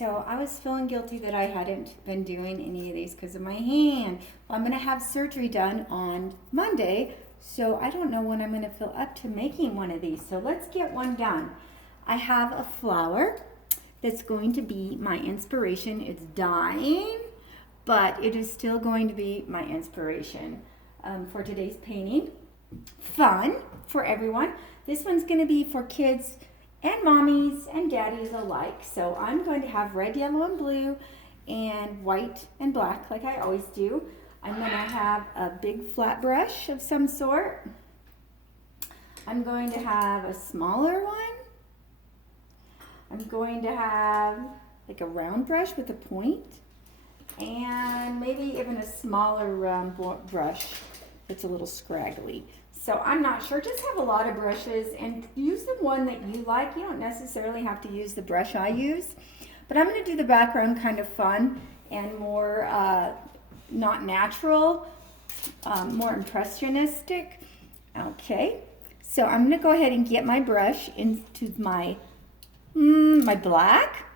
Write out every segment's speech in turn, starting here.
So I was feeling guilty that I hadn't been doing any of these because of my hand. Well, I'm going to have surgery done on Monday, so I don't know when I'm going to feel up to making one of these. So let's get one done. I have a flower that's going to be my inspiration. It's dying, but it is still going to be my inspiration for today's painting. Fun for everyone. This one's going to be for kids and mommies and daddies alike. So I'm going to have red, yellow, and blue, and white and black like I always do. I'm going to have a big flat brush of some sort. I'm going to have a smaller one. I'm going to have like a round brush with a point, and maybe even a smaller brush that's a little scraggly. So I'm not sure, just have a lot of brushes and use the one that you like. You don't necessarily have to use the brush I use, but I'm going to do the background kind of fun and more not natural, more impressionistic. Okay, so I'm going to go ahead and get my brush into my black.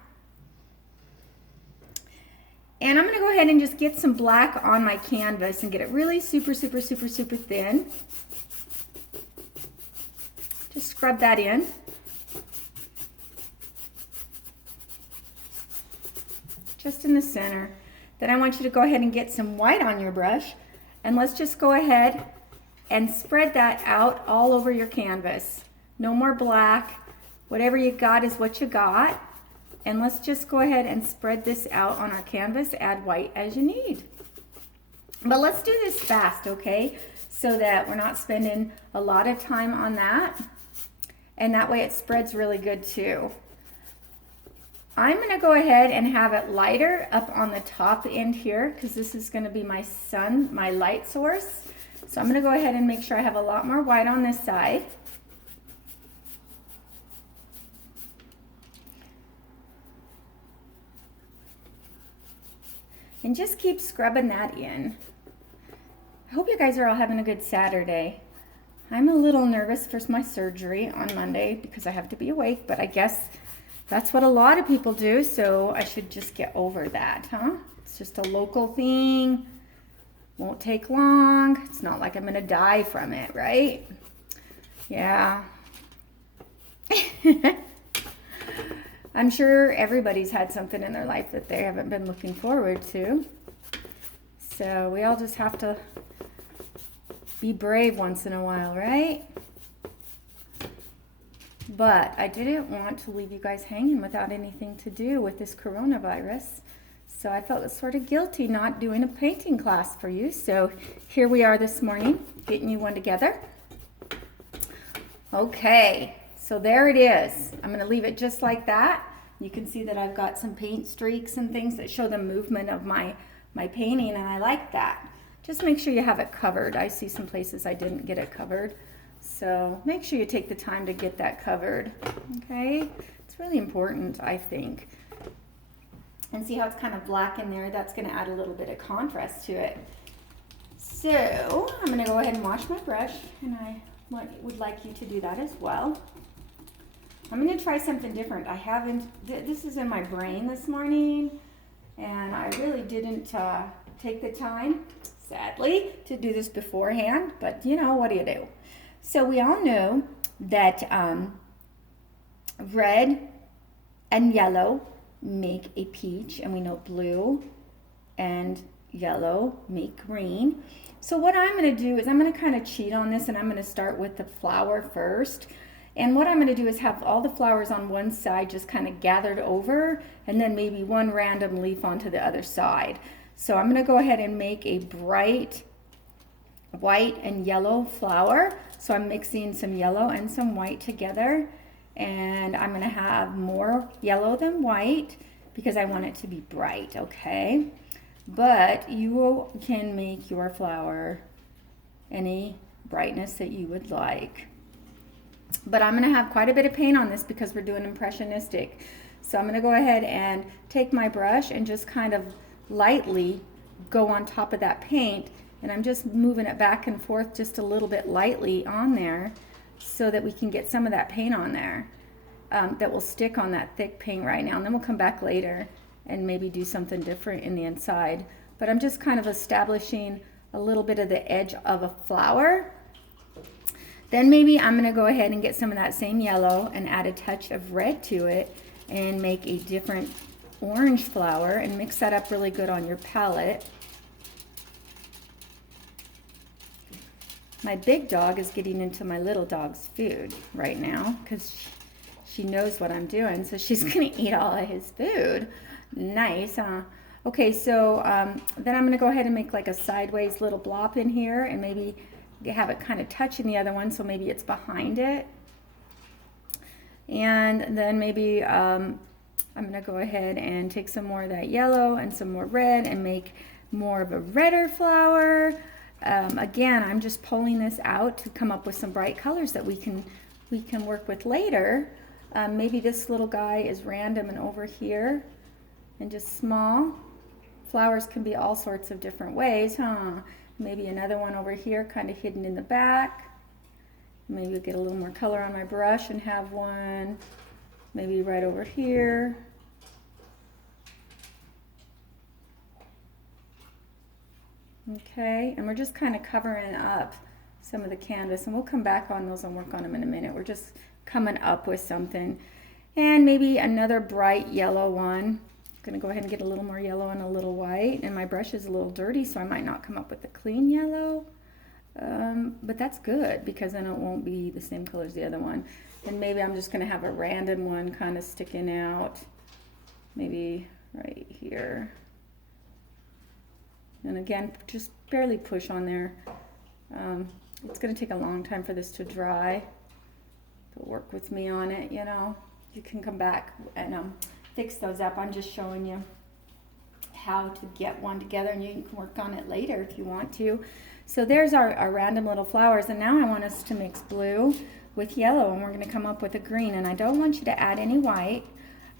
And I'm going to go ahead and just get some black on my canvas and get it really super, super, super, super thin. Just scrub that in. Just in the center. Then I want you to go ahead and get some white on your brush. And let's just go ahead and spread that out all over your canvas. No more black. Whatever you got is what you got. And let's just go ahead and spread this out on our canvas. Add white as you need. But let's do this fast, okay? So that we're not spending a lot of time on that. And that way it spreads really good too. I'm going to go ahead and have it lighter up on the top end here because this is going to be my sun, my light source. So I'm going to go ahead and make sure I have a lot more white on this side. And just keep scrubbing that in. I hope you guys are all having a good Saturday. I'm a little nervous for my surgery on Monday because I have to be awake, but I guess that's what a lot of people do, so I should just get over that, huh? It's just a local thing. Won't take long. It's not like I'm gonna die from it, right? Yeah. I'm sure everybody's had something in their life that they haven't been looking forward to. So we all just have to be brave once in a while, right? But I didn't want to leave you guys hanging without anything to do with this coronavirus. So I felt sort of guilty not doing a painting class for you. So here we are this morning, getting you one together. Okay, so there it is. I'm going to leave it just like that. You can see that I've got some paint streaks and things that show the movement of my painting, and I like that. Just make sure you have it covered. I see some places I didn't get it covered. So make sure you take the time to get that covered, okay? It's really important, I think. And see how it's kind of black in there? That's going to add a little bit of contrast to it. So I'm going to go ahead and wash my brush, and I would like you to do that as well. I'm going to try something different. I haven't, this is in my brain this morning, and I really didn't take the time, sadly, to do this beforehand, but you know, what do you do? So we all know that red and yellow make a peach, and we know blue and yellow make green. So what I'm going to do is I'm going to kind of cheat on this, and I'm going to start with the flower first. And what I'm going to do is have all the flowers on one side just kind of gathered over, and then maybe one random leaf onto the other side. So I'm going to go ahead and make a bright white and yellow flower. So I'm mixing some yellow and some white together, and I'm going to have more yellow than white because I want it to be bright, okay? But you can make your flower any brightness that you would like. But I'm going to have quite a bit of paint on this because we're doing impressionistic. So I'm going to go ahead and take my brush and just kind of lightly go on top of that paint, and I'm just moving it back and forth just a little bit lightly on there so that we can get some of that paint on there. that will stick on that thick paint right now, and then we'll come back later and maybe do something different in the inside. But I'm just kind of establishing a little bit of the edge of a flower. Then maybe I'm going to go ahead and get some of that same yellow and add a touch of red to it and make a different orange flower and mix that up really good on your palette. My big dog is getting into my little dog's food right now because she knows what I'm doing, so she's going to eat all of his food. Nice, huh? Okay, so then I'm going to go ahead and make like a sideways little blob in here and maybe have it kind of touching the other one, so maybe it's behind it. And then maybe I'm going to go ahead and take some more of that yellow and some more red and make more of a redder flower. Again, I'm just pulling this out to come up with some bright colors that we can work with later. Maybe this little guy is random and over here and just small. Flowers can be all sorts of different ways, huh? Maybe another one over here kind of hidden in the back. Maybe we'll get a little more color on my brush and have one maybe right over here. Okay, and we're just kind of covering up some of the canvas, and we'll come back on those and work on them in a minute. We're just coming up with something. And maybe another bright yellow one. I'm going to go ahead and get a little more yellow and a little white, and my brush is a little dirty, so I might not come up with a clean yellow, but that's good because then it won't be the same color as the other one. And maybe I'm just going to have a random one kind of sticking out, maybe right here. And again, just barely push on there. It's going to take a long time for this to dry, but work with me on it, you know. You can come back and fix those up. I'm just showing you how to get one together, and you can work on it later if you want to. So there's our random little flowers, and now I want us to mix blue with yellow, and we're going to come up with a green, and I don't want you to add any white.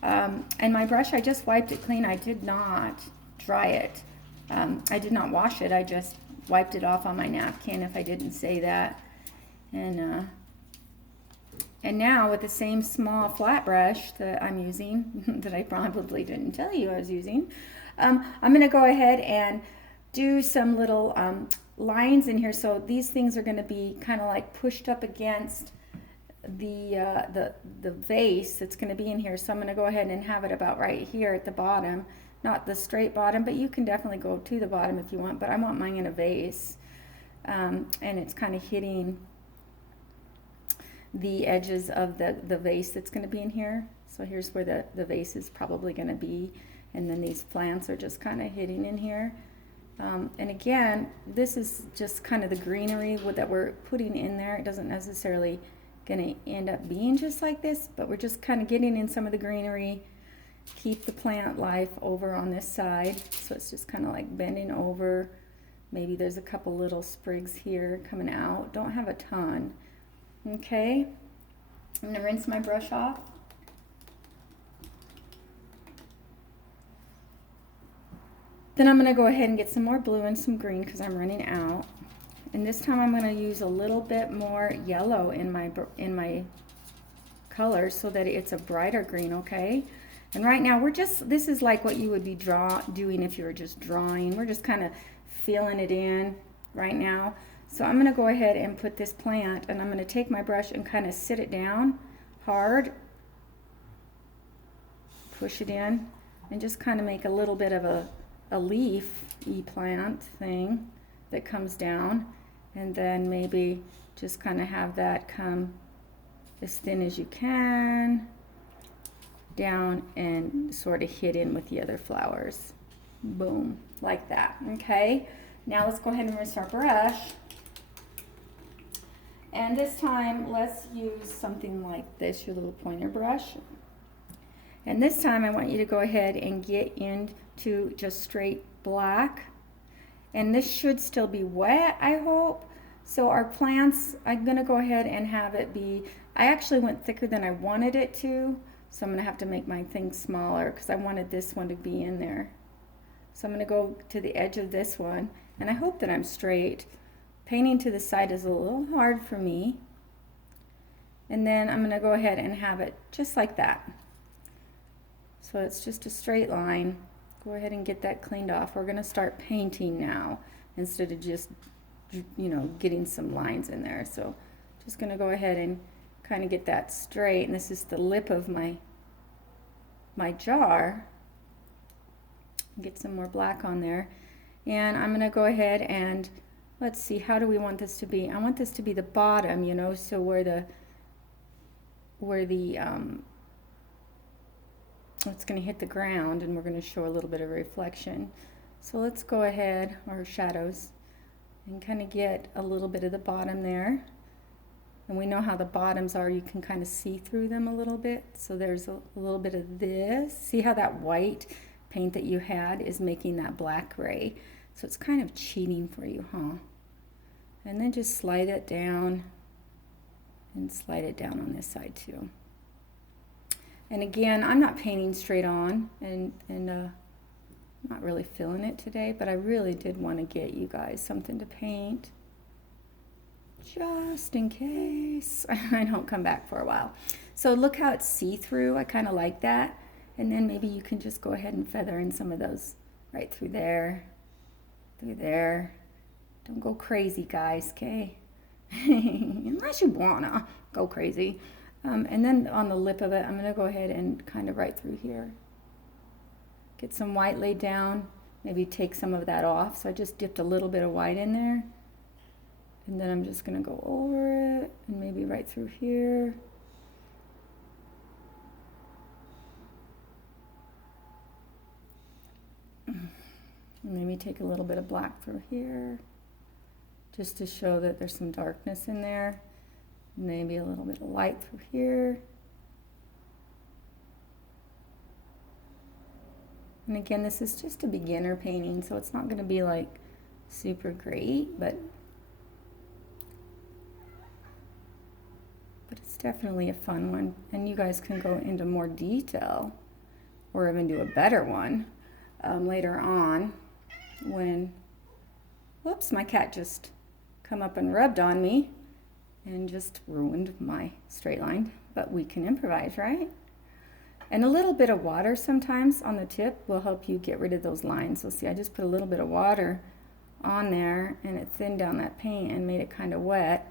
And my brush, I just wiped it clean. I did not dry it. I did not wash it. I just wiped it off on my napkin, if I didn't say that. And now with the same small flat brush that I'm using, that I probably didn't tell you I was using, I'm going to go ahead and do some little lines in here. So these things are going to be kind of like pushed up against the vase that's going to be in here. So I'm going to go ahead and have it about right here at the bottom. Not the straight bottom, but you can definitely go to the bottom if you want. But I want mine in a vase. And it's kind of hitting the edges of the vase that's going to be in here. So here's where the vase is probably going to be, and then these plants are just kind of hitting in here. And again, this is just kind of the greenery that we're putting in there. It doesn't necessarily going to end up being just like this, but we're just kind of getting in some of the greenery. Keep the plant life over on this side, so it's just kind of like bending over. Maybe there's a couple little sprigs here coming out. Don't have a ton. Okay, I'm going to rinse my brush off. Then I'm going to go ahead and get some more blue and some green because I'm running out. And this time I'm going to use a little bit more yellow in my color so that it's a brighter green, okay? And right now this is like what you would be doing if you were just drawing. We're just kind of filling it in right now. So I'm going to go ahead and put this plant, and I'm going to take my brush and kind of sit it down hard, push it in, and just kind of make a little bit of a leafy plant thing that comes down, and then maybe just kind of have that come as thin as you can down and sort of hit in with the other flowers. Boom, like that. Okay, now let's go ahead and rinse our brush. And this time, let's use something like this, your little pointer brush. And this time, I want you to go ahead and get into just straight black. And this should still be wet, I hope. So our plants, I'm going to go ahead and have it be, I actually went thicker than I wanted it to. So I'm going to have to make my thing smaller because I wanted this one to be in there. So I'm going to go to the edge of this one. And I hope that I'm straight. Painting to the side is a little hard for me. And then I'm going to go ahead and have it just like that. So it's just a straight line. Go ahead and get that cleaned off. We're going to start painting now instead of just, you know, getting some lines in there. So just going to go ahead and kind of get that straight. And this is the lip of my jar. Get some more black on there. And I'm going to go ahead and let's see, how do we want this to be? I want this to be the bottom, you know, so where it's going to hit the ground, and we're going to show a little bit of reflection. So let's go ahead, or shadows, and kind of get a little bit of the bottom there. And we know how the bottoms are, you can kind of see through them a little bit. So there's a little bit of this. See how that white paint that you had is making that black gray. So it's kind of cheating for you, huh? And then just slide it down and slide it down on this side too. And again, I'm not painting straight on and not really feeling it today, but I really did want to get you guys something to paint just in case I don't come back for a while. So look how it's see-through. I kind of like that. And then maybe you can just go ahead and feather in some of those right through there, through there. Don't go crazy, guys, okay? Unless you wanna go crazy. And then on the lip of it, I'm gonna go ahead and kind of right through here. Get some white laid down, maybe take some of that off. So I just dipped a little bit of white in there. And then I'm just gonna go over it and maybe right through here. And maybe take a little bit of black through here, just to show that there's some darkness in there. Maybe a little bit of light through here. And again, this is just a beginner painting, so it's not going to be like super great, but it's definitely a fun one. And you guys can go into more detail or even do a better one later on when, whoops, my cat just come up and rubbed on me and just ruined my straight line, but we can improvise, right? And a little bit of water sometimes on the tip will help you get rid of those lines. So see, I just put a little bit of water on there and it thinned down that paint and made it kind of wet.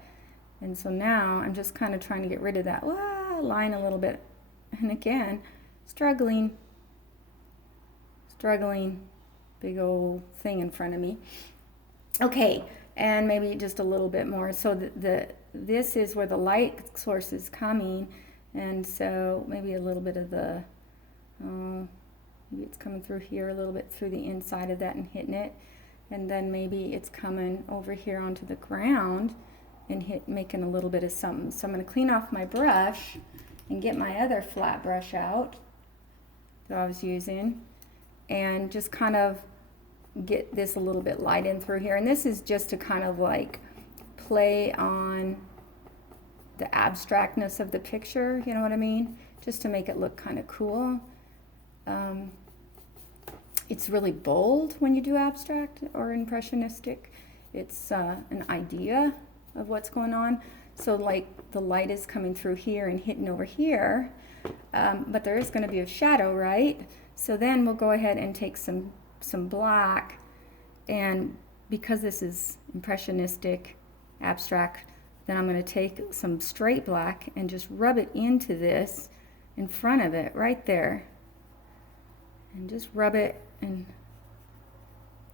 And so now I'm just kind of trying to get rid of that line a little bit. And again, struggling, big old thing in front of me. Okay, and maybe just a little bit more. So this is where the light source is coming, and so maybe a little bit of the, maybe it's coming through here a little bit through the inside of that and hitting it, and then maybe it's coming over here onto the ground and making a little bit of something. So I'm going to clean off my brush and get my other flat brush out that I was using, and just kind of get this a little bit light in through here. And this is just to kind of like play on the abstractness of the picture, you know what I mean? Just to make it look kind of cool. It's really bold when you do abstract or impressionistic. It's an idea of what's going on. So like the light is coming through here and hitting over here, but there is going to be a shadow, right? So then we'll go ahead and take some black, and because this is impressionistic, abstract, then I'm going to take some straight black and just rub it into this in front of it right there, and just rub it and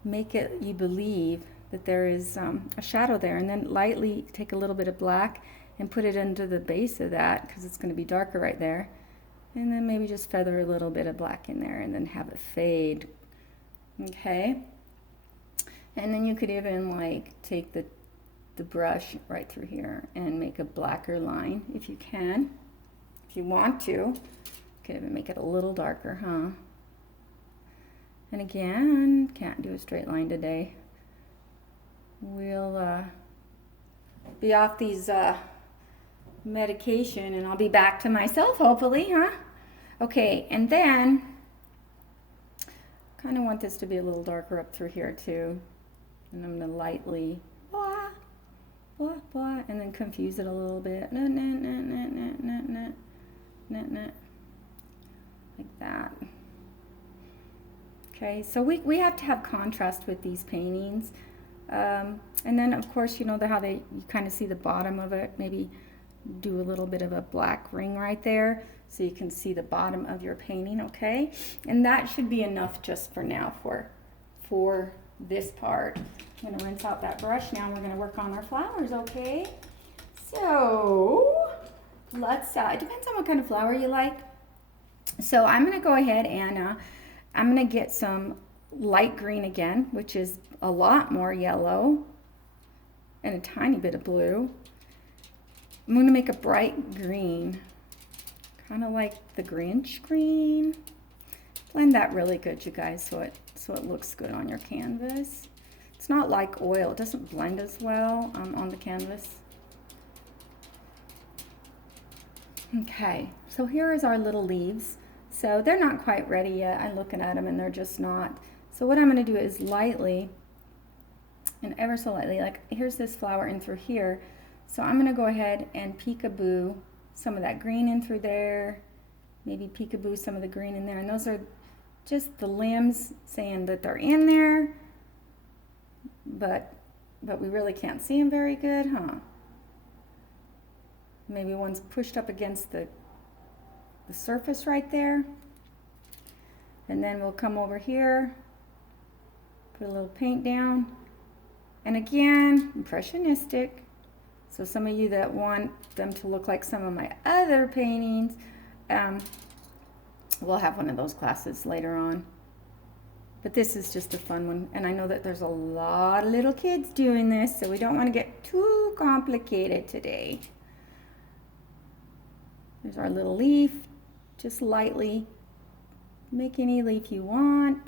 make it you believe that there is a shadow there, and then lightly take a little bit of black and put it into the base of that because it's going to be darker right there, and then maybe just feather a little bit of black in there and then have it fade. Okay, and then you could even like take the brush right through here and make a blacker line if you can. If you want to, you could even make it a little darker, huh? And again, can't do a straight line today. We'll be off these medication and I'll be back to myself hopefully, huh? Okay, and then kind of want this to be a little darker up through here too, and I'm going to lightly blah, blah, and then confuse it a little bit. Nah, nah, nah, nah, nah, nah, nah, nah, nah. Like that. Okay, so we have to have contrast with these paintings. And then of course, you know how you kind of see the bottom of it. Maybe do a little bit of a black ring right there so you can see the bottom of your painting, okay? And that should be enough just for now for this part. I'm gonna rinse out that brush now. We're gonna work on our flowers, okay? So let's, it depends on what kind of flower you like. So I'm gonna go ahead and I'm gonna get some light green again, which is a lot more yellow and a tiny bit of blue. I'm gonna make a bright green, kind of like the Grinch green. Blend that really good, you guys, so it looks good on your canvas. It's not like oil, it doesn't blend as well on the canvas. Okay, so here is our little leaves. So they're not quite ready yet. I'm looking at them and they're just not. So what I'm gonna do is lightly, and ever so lightly, like here's this flower in through here. So I'm gonna go ahead and peekaboo some of that green in through there, maybe peekaboo some of the green in there, and those are just the limbs saying that they're in there, but we really can't see them very good, huh? Maybe one's pushed up against the surface right there. And then we'll come over here, put a little paint down, and again, impressionistic. So some of you that want them to look like some of my other paintings, we'll have one of those classes later on. But this is just a fun one, and I know that there's a lot of little kids doing this, so we don't want to get too complicated today. There's our little leaf. Just lightly make any leaf you want,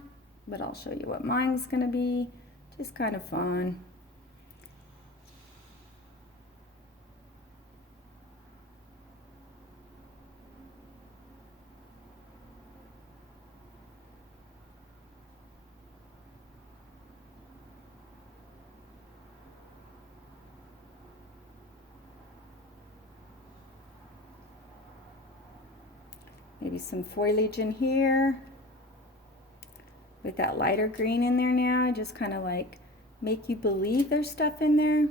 but I'll show you what mine's gonna be. Just kind of fun. Maybe some foliage in here with that lighter green in there now. Just kind of like make you believe there's stuff in there.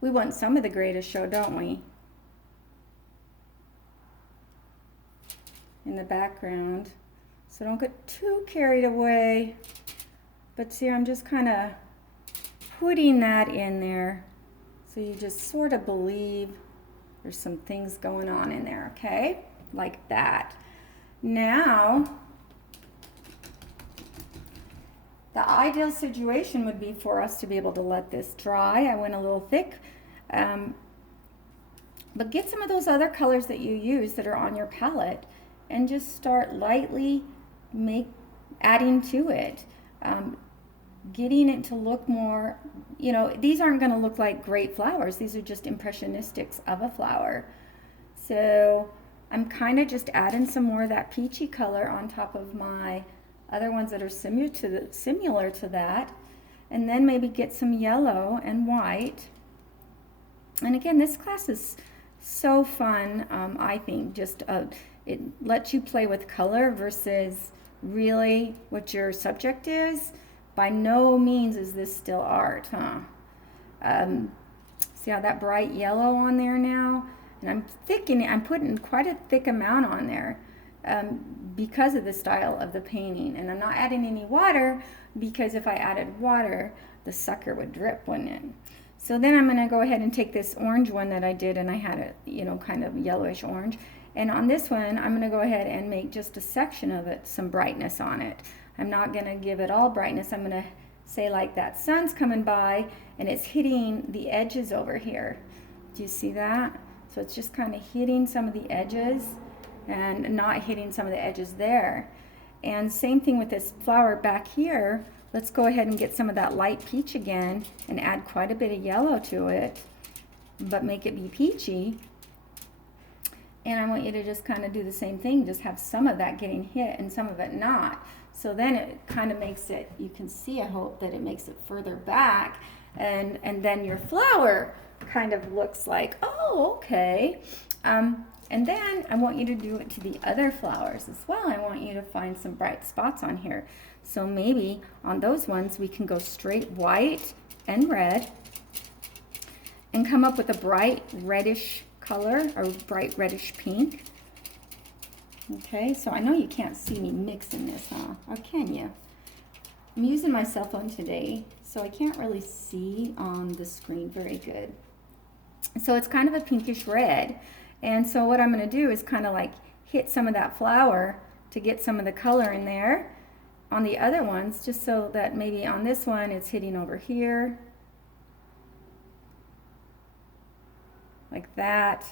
We want some of the gray to show, don't we? In the background. So don't get too carried away. But see, I'm just kind of putting that in there so you just sort of believe there's some things going on in there, okay? Like that. Now, the ideal situation would be for us to be able to let this dry. I went a little thick, but get some of those other colors that you use that are on your palette and just start lightly adding to it. Getting it to look more, you know, these aren't going to look like great flowers. These are just impressionistics of a flower. So I'm kind of just adding some more of that peachy color on top of my other ones that are similar to that. And then maybe get some yellow and white. And again, this class is so fun, I think. Just it lets you play with color versus really what your subject is. By no means is this still art, huh? See how that bright yellow on there now? And I'm putting quite a thick amount on there because of the style of the painting. And I'm not adding any water because if I added water, the sucker would drip, wouldn't it? So then I'm gonna go ahead and take this orange one that I did, and I had it, you know, kind of yellowish orange. And on this one, I'm gonna go ahead and make just a section of it, some brightness on it. I'm not going to give it all brightness. I'm going to say like that sun's coming by and it's hitting the edges over here. Do you see that? So it's just kind of hitting some of the edges and not hitting some of the edges there. And same thing with this flower back here. Let's go ahead and get some of that light peach again and add quite a bit of yellow to it, but make it be peachy. And I want you to just kind of do the same thing, just have some of that getting hit and some of it not. So then it kind of makes it, you can see, I hope, that it makes it further back. And then your flower kind of looks like, oh, okay. And then I want you to do it to the other flowers as well. I want you to find some bright spots on here. So maybe on those ones we can go straight white and red and come up with a bright reddish color or bright reddish pink. Okay, so I know you can't see me mixing this, huh? Or can you? I'm using my cell phone today, so I can't really see on the screen very good. So it's kind of a pinkish red. And so what I'm going to do is kind of like hit some of that flower to get some of the color in there on the other ones, just so that maybe on this one it's hitting over here, like that.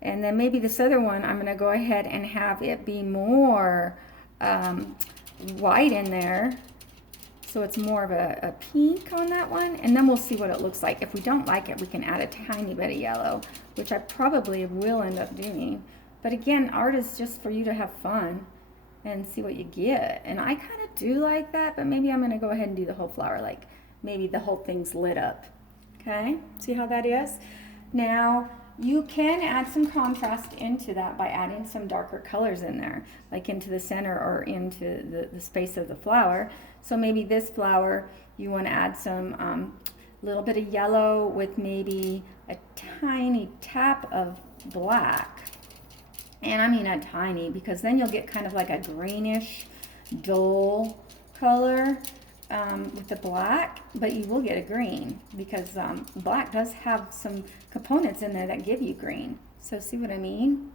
And then maybe this other one, I'm going to go ahead and have it be more white in there. So it's more of a pink on that one. And then we'll see what it looks like. If we don't like it, we can add a tiny bit of yellow, which I probably will end up doing. But again, art is just for you to have fun and see what you get. And I kind of do like that, but maybe I'm going to go ahead and do the whole flower, like maybe the whole thing's lit up. Okay, see how that is? Now, you can add some contrast into that by adding some darker colors in there, like into the center or into the space of the flower. So maybe this flower, you want to add some little bit of yellow with maybe a tiny tap of black. And I mean a tiny, because then you'll get kind of like a greenish, dull color with the black, but you will get a green because black does have some components in there that give you green. So see what I mean?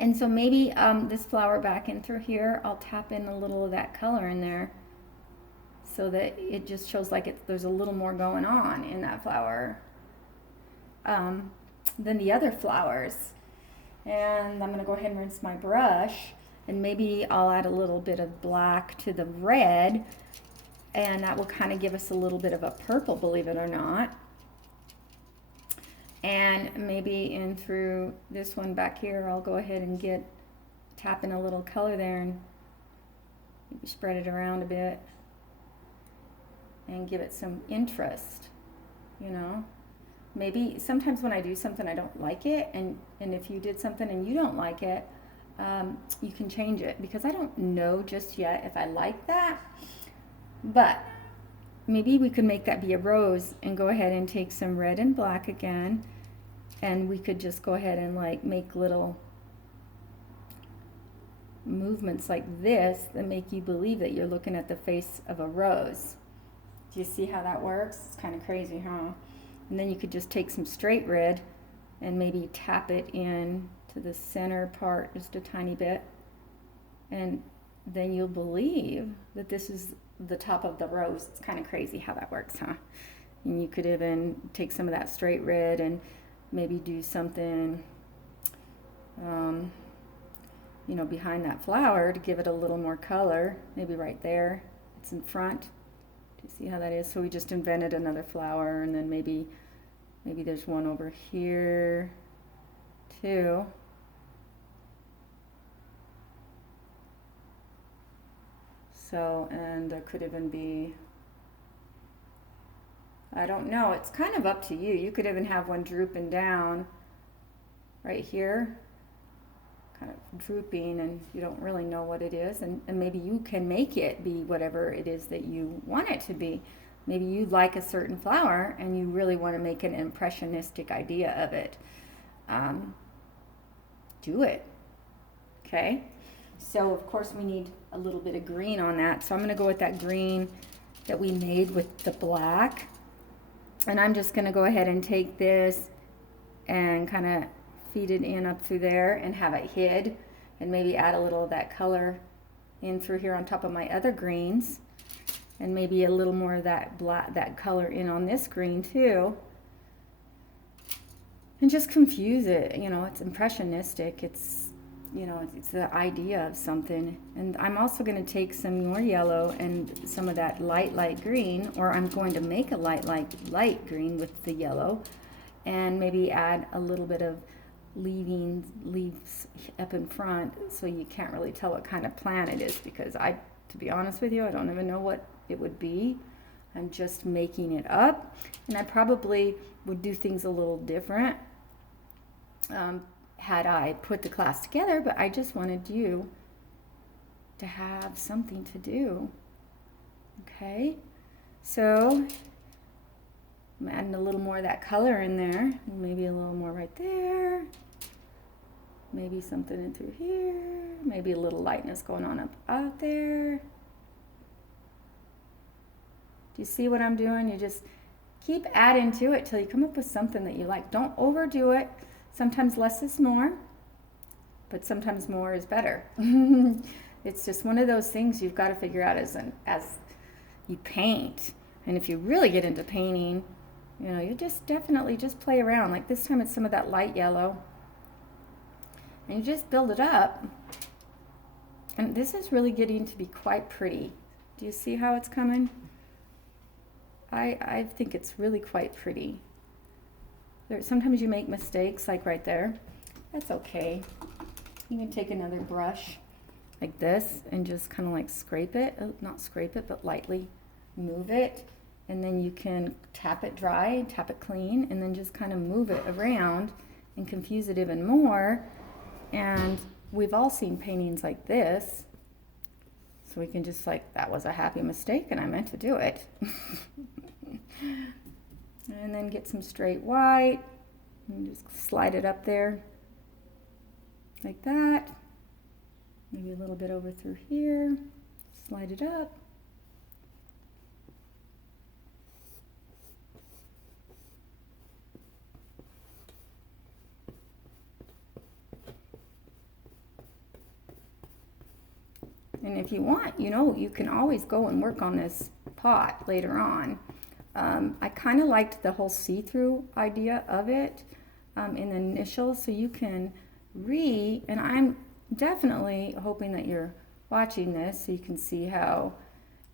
And so maybe this flower back in through here, I'll tap in a little of that color in there so that it just shows like there's a little more going on in that flower than the other flowers. And I'm going to go ahead and rinse my brush, and maybe I'll add a little bit of black to the red, and that will kind of give us a little bit of a purple, believe it or not. And maybe in through this one back here, I'll go ahead and tap in a little color there and maybe spread it around a bit and give it some interest, you know. Maybe sometimes when I do something I don't like it, and if you did something and you don't like it, you can change it, because I don't know just yet if I like that. But maybe we could make that be a rose and go ahead and take some red and black again, and we could just go ahead and like make little movements like this that make you believe that you're looking at the face of a rose. Do you see how that works? It's kind of crazy, huh? And then you could just take some straight red and maybe tap it in to the center part just a tiny bit, and then you'll believe that this is the top of the rose. It's kind of crazy how that works, huh? And you could even take some of that straight red and maybe do something you know, behind that flower to give it a little more color. Maybe right there, it's in front. Do you see how that is? So we just invented another flower, and then maybe there's one over here too. So, and there could even be, I don't know, it's kind of up to you. You could even have one drooping down right here, kind of drooping, and you don't really know what it is. And maybe you can make it be whatever it is that you want it to be. Maybe you like a certain flower and you really want to make an impressionistic idea of it. Do it. Okay? So of course we need a little bit of green on that. So I'm going to go with that green that we made with the black. And I'm just going to go ahead and take this and kind of feed it in up through there and have it hid, and maybe add a little of that color in through here on top of my other greens, and maybe a little more of that black, that color in on this green too, and just confuse it. You know, it's impressionistic. It's, you know, it's the idea of something. And I'm also going to take some more yellow and some of that light green, or I'm going to make a light green with the yellow, and maybe add a little bit of leaves up in front, so you can't really tell what kind of plant it is, because to be honest with you, I don't even know what it would be. I'm just making it up, and I probably would do things a little different had I put the class together, but I just wanted you to have something to do. Okay, so I'm adding a little more of that color in there, maybe a little more right there, maybe something in through here, maybe a little lightness going on up out there. Do you see what I'm doing? You just keep adding to it till you come up with something that you like. Don't overdo it. Sometimes less is more, but sometimes more is better. It's just one of those things you've got to figure out as you paint. And if you really get into painting, you just definitely just play around. Like this time it's some of that light yellow. And you just build it up. And this is really getting to be quite pretty. Do you see how it's coming? I think it's really quite pretty. Sometimes you make mistakes, like right there. That's okay. You can take another brush like this and just kind of like scrape it. Not scrape it, but lightly move it. And then you can tap it dry, tap it clean, and then just kind of move it around and confuse it even more. And we've all seen paintings like this. So we can just that was a happy mistake and I meant to do it. And then get some straight white and just slide it up there like that. Maybe a little bit over through here. Slide it up. And if you want, you can always go and work on this pot later on. I kind of liked the whole see-through idea of it in the initial, so you can and I'm definitely hoping that you're watching this so you can see how,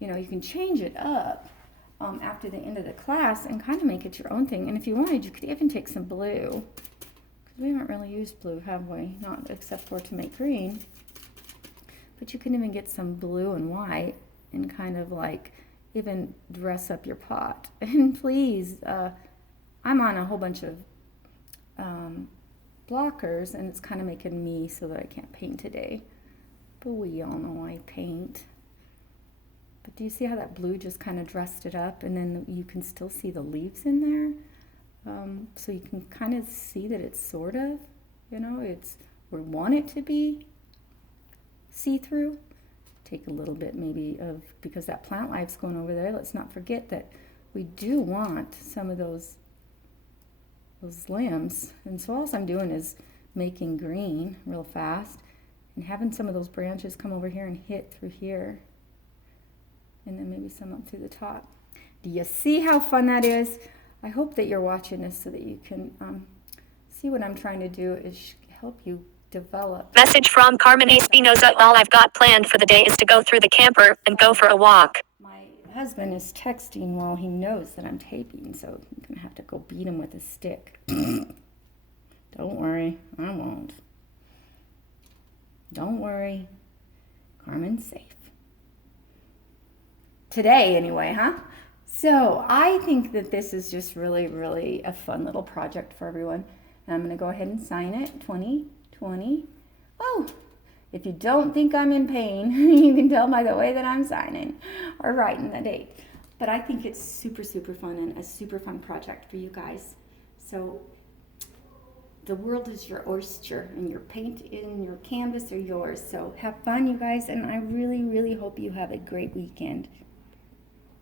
you can change it up after the end of the class and kind of make it your own thing. And if you wanted, you could even take some blue, because we haven't really used blue, have we? Not except for to make green. But you can even get some blue and white and kind of even dress up your pot. And please, I'm on a whole bunch of blockers, and it's kind of making me so that I can't paint today. But we all know I paint. But do you see how that blue just kind of dressed it up? And then you can still see the leaves in there. So you can kind of see that it's sort of, we want it to be see-through. Take a little bit maybe because that plant life's going over there. Let's not forget that we do want some of those limbs. And so all I'm doing is making green real fast and having some of those branches come over here and hit through here. And then maybe some up through the top. Do you see how fun that is? I hope that you're watching this so that you can see what I'm trying to do is help you develop. Message from Carmen Espinoza. All I've got planned for the day is to go through the camper and go for a walk. My husband is texting while he knows that I'm taping, so I'm going to have to go beat him with a stick. Don't worry, I won't. Don't worry, Carmen's safe. Today, anyway, huh? So I think that this is just really, really a fun little project for everyone. And I'm going to go ahead and sign it, 2020. Oh, if you don't think I'm in pain, you can tell by the way that I'm signing or writing the date. But I think it's super, super fun and a super fun project for you guys. So the world is your oyster and your paint and your canvas are yours. So have fun, you guys, and I really, really hope you have a great weekend.